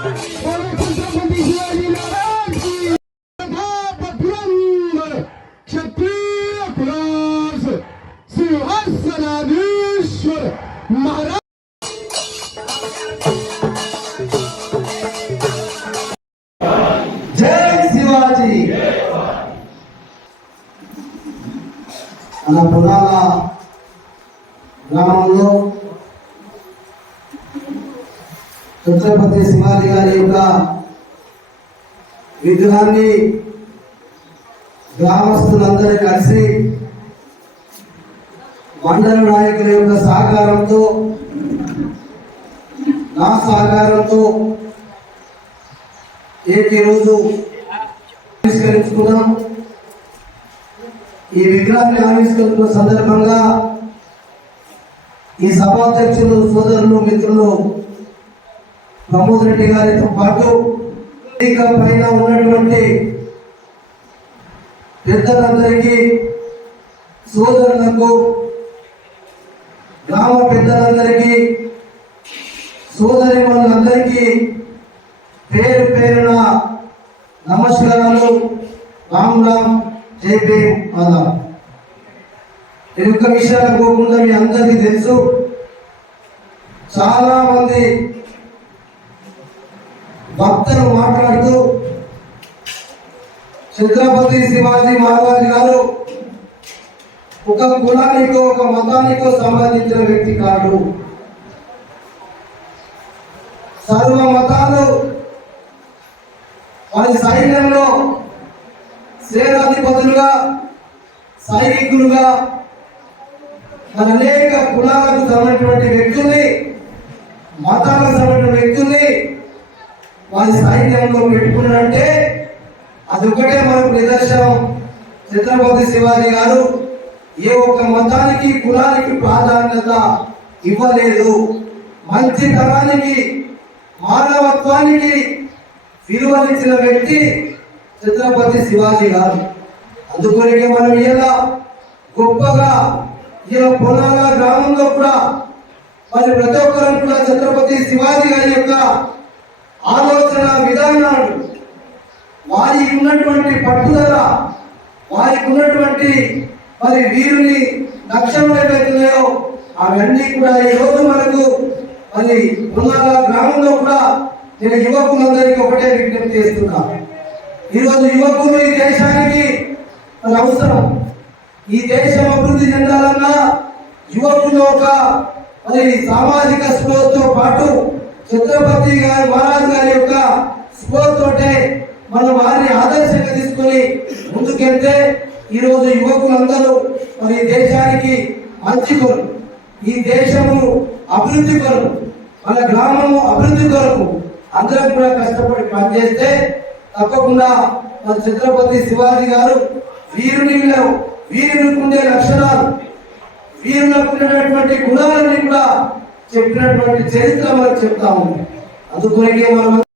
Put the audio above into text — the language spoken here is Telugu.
छत्रपती शिवाजी महाराज की प्रथापतिरंग क्षत्रिय कुलास सिंहासनाधीश्वर महाराज జై శివాజీ మన పురాణ గ్రామంలో ఛత్రపతి శివాజీ గారి యొక్క విగ్రహాన్ని గ్రామస్తులందరూ కలిసి మండల నాయకుల యొక్క సహకారంతో నా సహకారంతో ఏటి రోజు ఆవిష్కరించుకున్నాం. ఈ విగ్రహాన్ని ఆవిష్కరించిన సందర్భంగా ఈ సభాధ్యక్షులు సోదరులు మిత్రులు ప్రమోద్ రెడ్డి గారితో పాటు పైన ఉన్నటువంటి పెద్దలందరికీ సోదరులకు గ్రామ పెద్దలందరికీ సోదరి వాళ్ళందరికీ పేరు పేరున నమస్కారాలు. రామ్ రామ్ జై భీమ్ అలా ఈ యొక్క విషయాలు పోకుండా మీ అందరికీ తెలుసు చాలా మంది భక్తులు మాట్లాడుతూ ఛత్రపతి శివాజీ మహారాజ్ గారు ఒక కులానికో ఒక మతానికో సంబంధించిన వ్యక్తి కాదు. సర్వ మతాలు వారి సైన్యంలో సేనాధిపతులుగా సైనికులుగా మన అనేక కులాలకు సంబంధించినటువంటి వ్యక్తుల్ని మతాలకు సంబంధించిన వ్యక్తుల్ని వారి సాహిత్యంలో పెట్టుకున్నారంటే అది ఒకటే మనకు నిదర్శనం. ఛత్రపతి శివాజీ గారు ఏ ఒక్క మతానికి కులానికి ప్రాధాన్యత ఇవ్వలేదు. మంచితనానికి మానవత్వానికి విలువనిచ్చిన వ్యక్తి ఛత్రపతి శివాజీ గారు. అందుకొనికే మనం ఇలా గొప్పగా ఇలా పొలాల గ్రామంలో కూడా మరి ప్రతి ఒక్కరు కూడా ఛత్రపతి శివాజీ గారి యొక్క ఆలోచన విధానాలు వారికి ఉన్నటువంటి పట్టుదల వారికి ఉన్నటువంటి మరి వీరుని లక్ష్యంలో ఏవైతున్నాయో అవన్నీ కూడా ఈ రోజు మనకు మరి పొలాల గ్రామంలో కూడా నేను యువకులందరికీ ఒకటే విజ్ఞప్తి చేస్తున్నా. ఈరోజు యువకులు ఈ దేశానికి మరి అవసరం. ఈ దేశం అభివృద్ధి చెందాలన్నా యువకులు ఒక మరి సామాజిక స్పృహతో పాటు ఛత్రపతి గారి మహారాజు గారి యొక్క స్పృహతోటే మనం వారిని ఆదర్శంగా తీసుకొని ముందుకెళ్తే ఈరోజు యువకులందరూ మరి ఈ దేశానికి మంచి కొరకు ఈ దేశము అభివృద్ధి కొరకు మన గ్రామము అభివృద్ధి కొరకు అందరం కూడా కష్టపడి పనిచేస్తే తప్పకుండా మన ఛత్రపతి శివాజీ గారు వీరుని వీరునికి ఉండే లక్షణాలు వీరులకు ఉండేటటువంటి గుణాలన్నీ కూడా చెప్పినటువంటి చరిత్ర మనకు చెప్తా ఉంది. అందుకొరకే మనం